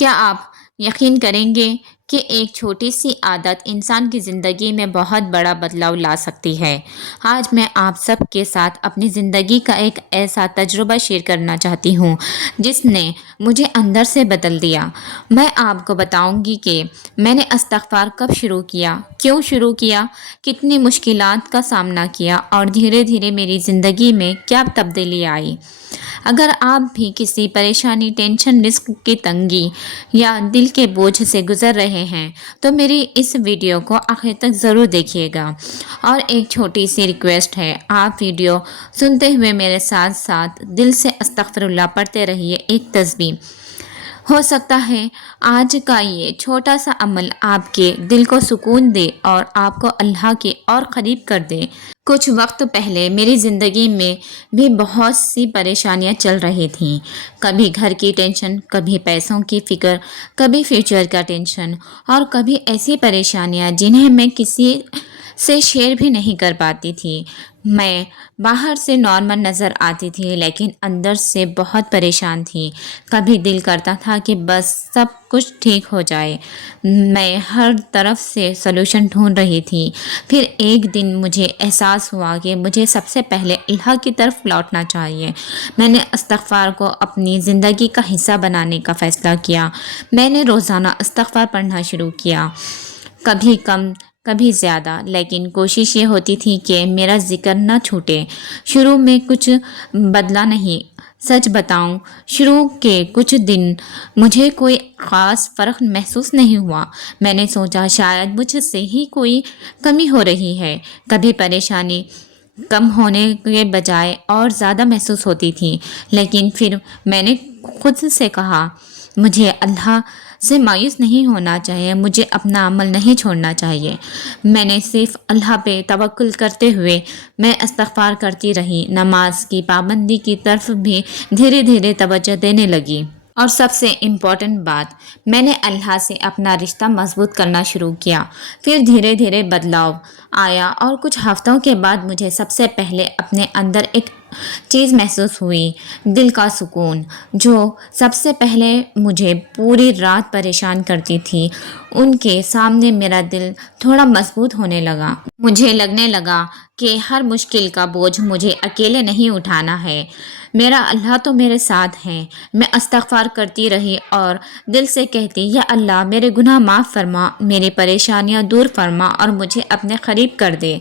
کیا آپ یقین کریں گے کہ ایک چھوٹی سی عادت انسان کی زندگی میں بہت بڑا بدلاؤ لا سکتی ہے؟ آج میں آپ سب کے ساتھ اپنی زندگی کا ایک ایسا تجربہ شیئر کرنا چاہتی ہوں جس نے مجھے اندر سے بدل دیا۔ میں آپ کو بتاؤں گی کہ میں نے استغفار کب شروع کیا، کیوں شروع کیا، کتنی مشکلات کا سامنا کیا اور دھیرے دھیرے میری زندگی میں کیا تبدیلی آئی۔ اگر آپ بھی کسی پریشانی، ٹینشن، رزق کی تنگی یا دل کے بوجھ سے گزر رہے ہیں تو میری اس ویڈیو کو آخر تک ضرور دیکھیے گا۔ اور ایک چھوٹی سی ریکویسٹ ہے، آپ ویڈیو سنتے ہوئے میرے ساتھ ساتھ دل سے استغفر اللہ پڑھتے رہیے ایک تسبیح۔ ہو سکتا ہے آج کا یہ چھوٹا سا عمل آپ کے دل کو سکون دے اور آپ کو اللہ کے اور قریب کر دے۔ کچھ وقت پہلے میری زندگی میں بھی بہت سی پریشانیاں چل رہی تھیں۔ کبھی گھر کی ٹینشن، کبھی پیسوں کی فکر، کبھی فیوچر کا ٹینشن اور کبھی ایسی پریشانیاں جنہیں میں کسی سے شیئر بھی نہیں کر پاتی تھی۔ میں باہر سے نارمل نظر آتی تھی لیکن اندر سے بہت پریشان تھی۔ کبھی دل کرتا تھا کہ بس سب کچھ ٹھیک ہو جائے۔ میں ہر طرف سے سلوشن ڈھونڈ رہی تھی۔ پھر ایک دن مجھے احساس ہوا کہ مجھے سب سے پہلے اللہ کی طرف لوٹنا چاہیے۔ میں نے استغفار کو اپنی زندگی کا حصہ بنانے کا فیصلہ کیا۔ میں نے روزانہ استغفار پڑھنا شروع کیا، کبھی کم کبھی زیادہ، لیکن کوشش یہ ہوتی تھی کہ میرا ذکر نہ چھوٹے۔ شروع میں کچھ بدلا نہیں، سچ بتاؤں شروع کے کچھ دن مجھے کوئی خاص فرق محسوس نہیں ہوا۔ میں نے سوچا شاید مجھ سے ہی کوئی کمی ہو رہی ہے۔ کبھی پریشانی کم ہونے کے بجائے اور زیادہ محسوس ہوتی تھی، لیکن پھر میں نے خود سے کہا مجھے اللہ سے مایوس نہیں ہونا چاہیے، مجھے اپنا عمل نہیں چھوڑنا چاہیے۔ میں نے صرف اللہ پہ توکل کرتے ہوئے میں استغفار کرتی رہی۔ نماز کی پابندی کی طرف بھی دھیرے دھیرے توجہ دینے لگی۔ اور سب سے امپورٹنٹ بات، میں نے اللہ سے اپنا رشتہ مضبوط کرنا شروع کیا۔ پھر دھیرے دھیرے بدلاؤ آیا اور کچھ ہفتوں کے بعد مجھے سب سے پہلے اپنے اندر ایک چیز محسوس ہوئی، دل کا سکون، جو سب سے پہلے مجھے پوری رات پریشان کرتی تھی۔ ان کے سامنے میرا دل تھوڑا مضبوط ہونے لگا۔ مجھے لگنے لگا کہ ہر مشکل کا بوجھ مجھے اکیلے نہیں اٹھانا ہے، میرا اللہ تو میرے ساتھ ہے۔ میں استغفار کرتی رہی اور دل سے کہتی یا اللہ میرے گناہ معاف فرما، میری پریشانیاں دور فرما اور مجھے اپنے قریب کر دے۔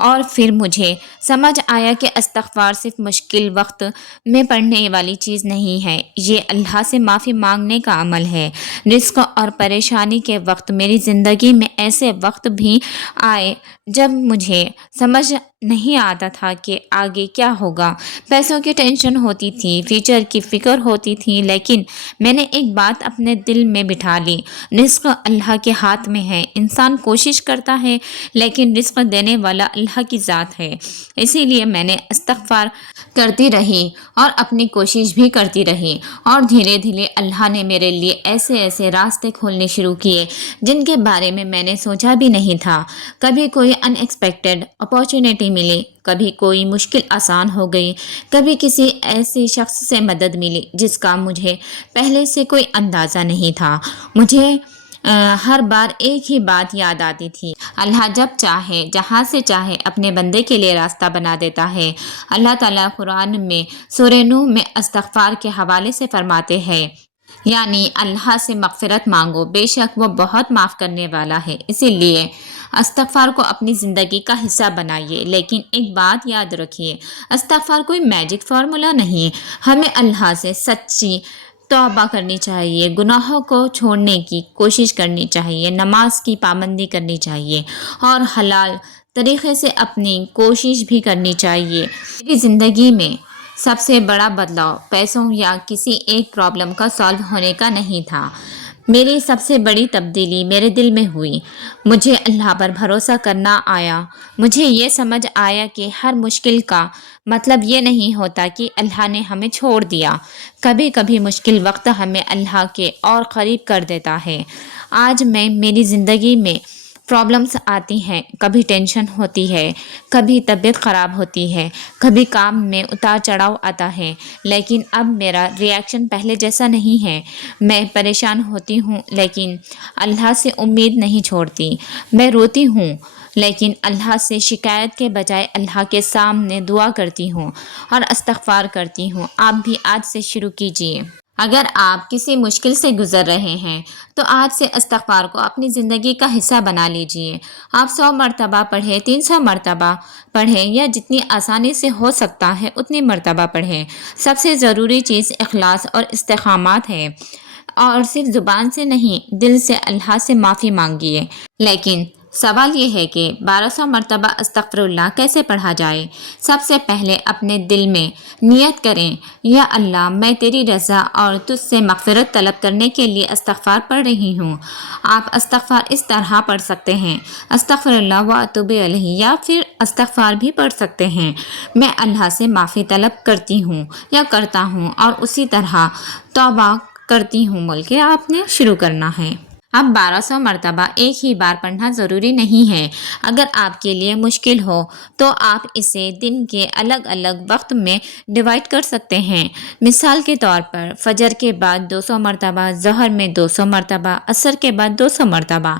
اور پھر مجھے سمجھ آیا کہ استغفار صرف مشکل وقت میں پڑھنے والی چیز نہیں ہے، یہ اللہ سے معافی مانگنے کا عمل ہے۔ رزق اور پریشانی کے وقت میری زندگی میں ایسے وقت بھی آئے جب مجھے سمجھ نہیں آتا تھا کہ آگے کیا ہوگا۔ پیسوں کی ٹینشن ہوتی تھی، فیوچر کی فکر ہوتی تھی، لیکن میں نے ایک بات اپنے دل میں بٹھا لی، رزق اللہ کے ہاتھ میں ہے۔ انسان کوشش کرتا ہے لیکن رزق دینے والا اللہ کی ذات ہے۔ اسی لیے میں نے استغفار کرتی رہی اور اپنی کوشش بھی کرتی رہی، اور دھیرے دھیرے اللہ نے میرے لیے ایسے ایسے راستے کھولنے شروع کیے جن کے بارے میں نے سوچا بھی نہیں تھا۔ کبھی کوئی ان ایکسپیکٹڈ اپارچونیٹی ملی، کبھی کوئی مشکل آسان ہو گئی، کبھی کسی ایسے شخص سے مدد ملی جس کا مجھے پہلے سے کوئی اندازہ نہیں تھا۔ مجھے ہر بار ایک ہی بات یاد آتی تھی، اللہ جب چاہے جہاں سے چاہے اپنے بندے کے لیے راستہ بنا دیتا ہے۔ اللہ تعالیٰ قرآن میں سورہ نوح میں استغفار کے حوالے سے فرماتے ہیں، یعنی اللہ سے مغفرت مانگو، بے شک وہ بہت معاف کرنے والا ہے۔ اسی لیے استغفار کو اپنی زندگی کا حصہ بنائیے، لیکن ایک بات یاد رکھیے، استغفار کوئی میجک فارمولا نہیں۔ ہمیں اللہ سے سچی توبہ کرنی چاہیے، گناہوں کو چھوڑنے کی کوشش کرنی چاہیے، نماز کی پابندی کرنی چاہیے اور حلال طریقے سے اپنی کوشش بھی کرنی چاہیے۔ میری زندگی میں سب سے بڑا بدلاؤ پیسوں یا کسی ایک پرابلم کا سالو ہونے کا نہیں تھا۔ میری سب سے بڑی تبدیلی میرے دل میں ہوئی۔ مجھے اللہ پر بھروسہ کرنا آیا۔ مجھے یہ سمجھ آیا کہ ہر مشکل کا مطلب یہ نہیں ہوتا کہ اللہ نے ہمیں چھوڑ دیا۔ کبھی کبھی مشکل وقت ہمیں اللہ کے اور قریب کر دیتا ہے۔ آج میں میری زندگی میں پرابلمس آتی ہیں، کبھی ٹینشن ہوتی ہے، کبھی طبیعت خراب ہوتی ہے، کبھی کام میں اتار چڑھاؤ آتا ہے، لیکن اب میرا ریئیکشن پہلے جیسا نہیں ہے۔ میں پریشان ہوتی ہوں لیکن اللہ سے امید نہیں چھوڑتی۔ میں روتی ہوں لیکن اللہ سے شکایت کے بجائے اللہ کے سامنے دعا کرتی ہوں اور استغفار کرتی ہوں۔ آپ بھی آج سے شروع کیجیے۔ اگر آپ کسی مشکل سے گزر رہے ہیں تو آج سے استغفار کو اپنی زندگی کا حصہ بنا لیجئے۔ آپ 100 مرتبہ پڑھیں، 300 مرتبہ پڑھیں یا جتنی آسانی سے ہو سکتا ہے اتنی مرتبہ پڑھیں۔ سب سے ضروری چیز اخلاص اور استقامت ہے، اور صرف زبان سے نہیں، دل سے اللہ سے معافی مانگیے۔ لیکن سوال یہ ہے کہ 1200 مرتبہ استغفر اللہ کیسے پڑھا جائے؟ سب سے پہلے اپنے دل میں نیت کریں، یا اللہ میں تیری رضا اور تجھ سے مغفرت طلب کرنے کے لیے استغفار پڑھ رہی ہوں۔ آپ استغفار اس طرح پڑھ سکتے ہیں: استغفر اللہ و اتوب الیہ، یا پھر استغفار بھی پڑھ سکتے ہیں: میں اللہ سے معافی طلب کرتی ہوں یا کرتا ہوں، اور اسی طرح توبہ کرتی ہوں۔ بلکہ آپ نے شروع کرنا ہے۔ اب 1200 مرتبہ ایک ہی بار پڑھنا ضروری نہیں ہے۔ اگر آپ کے لیے مشکل ہو تو آپ اسے دن کے الگ الگ وقت میں ڈیوائڈ کر سکتے ہیں۔ مثال کے طور پر فجر کے بعد 200 مرتبہ، ظہر میں 200 مرتبہ، عصر کے بعد 200 مرتبہ،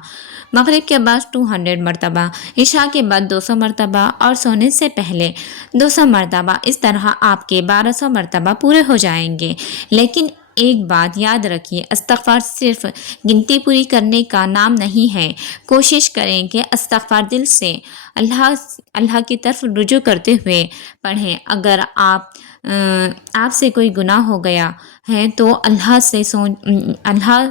مغرب کے بعد 200 مرتبہ، عشاء کے بعد 200 مرتبہ، اور سونے سے پہلے 200 مرتبہ۔ اس طرح آپ کے 1200 مرتبہ پورے ہو جائیں گے۔ لیکن ایک بات یاد رکھیے، استغفار صرف گنتی پوری کرنے کا نام نہیں ہے۔ کوشش کریں کہ استغفار دل سے اللہ کی طرف رجوع کرتے ہوئے پڑھیں۔ اگر آپ سے کوئی گناہ ہو گیا ہے تو اللہ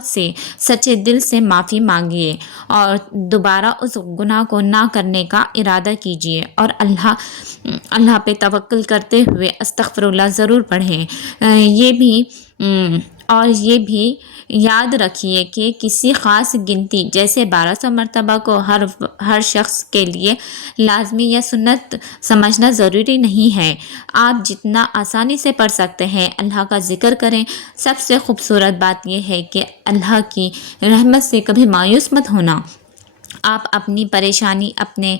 سے سچے دل سے معافی مانگیے اور دوبارہ اس گناہ کو نہ کرنے کا ارادہ کیجیے، اور اللہ پہ توکل کرتے ہوئے استغفر اللہ ضرور پڑھیں۔ یہ بھی یاد رکھیے کہ کسی خاص گنتی جیسے 1200 مرتبہ کو ہر شخص کے لیے لازمی یا سنت سمجھنا ضروری نہیں ہے۔ آپ جتنا آسانی سے پڑھ سکتے ہیں اللہ کا ذکر کریں۔ سب سے خوبصورت بات یہ ہے کہ اللہ کی رحمت سے کبھی مایوس مت ہونا۔ آپ اپنی پریشانی، اپنے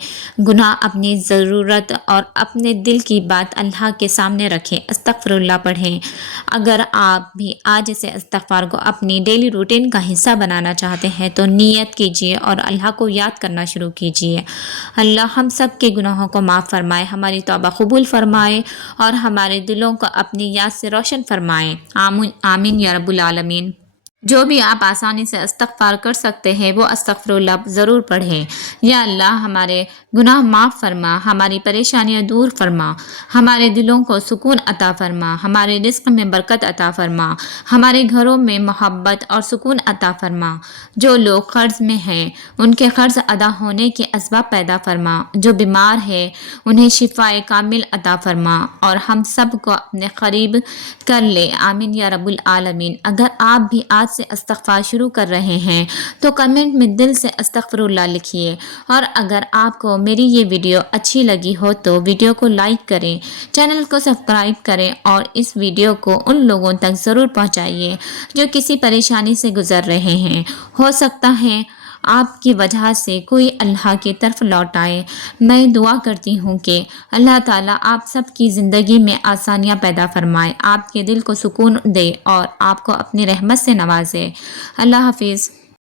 گناہ، اپنی ضرورت اور اپنے دل کی بات اللہ کے سامنے رکھیں، استغفر اللہ پڑھیں۔ اگر آپ بھی آج سے استغفار کو اپنی ڈیلی روٹین کا حصہ بنانا چاہتے ہیں تو نیت کیجیے اور اللہ کو یاد کرنا شروع کیجیے۔ اللہ ہم سب کے گناہوں کو معاف فرمائے، ہماری توبہ قبول فرمائے اور ہمارے دلوں کو اپنی یاد سے روشن فرمائے۔ آمین یا رب العالمین۔ جو بھی آپ آسانی سے استغفار کر سکتے ہیں وہ استغفر اللہ ضرور پڑھیں۔ یا اللہ ہمارے گناہ معاف فرما، ہماری پریشانیاں دور فرما، ہمارے دلوں کو سکون عطا فرما، ہمارے رزق میں برکت عطا فرما، ہمارے گھروں میں محبت اور سکون عطا فرما۔ جو لوگ قرض میں ہیں ان کے قرض ادا ہونے کے اسباب پیدا فرما، جو بیمار ہیں انہیں شفاء کامل عطا فرما، اور ہم سب کو اپنے قریب کر لے۔ آمین یا رب العالمین۔ اگر آپ بھی آج سے استغفار شروع کر رہے ہیں تو کمنٹ میں دل سے استغفر اللہ لکھیے، اور اگر آپ کو میری یہ ویڈیو اچھی لگی ہو تو ویڈیو کو لائک کریں، چینل کو سبسکرائب کریں، اور اس ویڈیو کو ان لوگوں تک ضرور پہنچائیے جو کسی پریشانی سے گزر رہے ہیں۔ ہو سکتا ہے آپ کی وجہ سے کوئی اللہ کی طرف لوٹ آئے۔ میں دعا کرتی ہوں کہ اللہ تعالیٰ آپ سب کی زندگی میں آسانیاں پیدا فرمائے، آپ کے دل کو سکون دے اور آپ کو اپنی رحمت سے نوازے۔ اللہ حافظ۔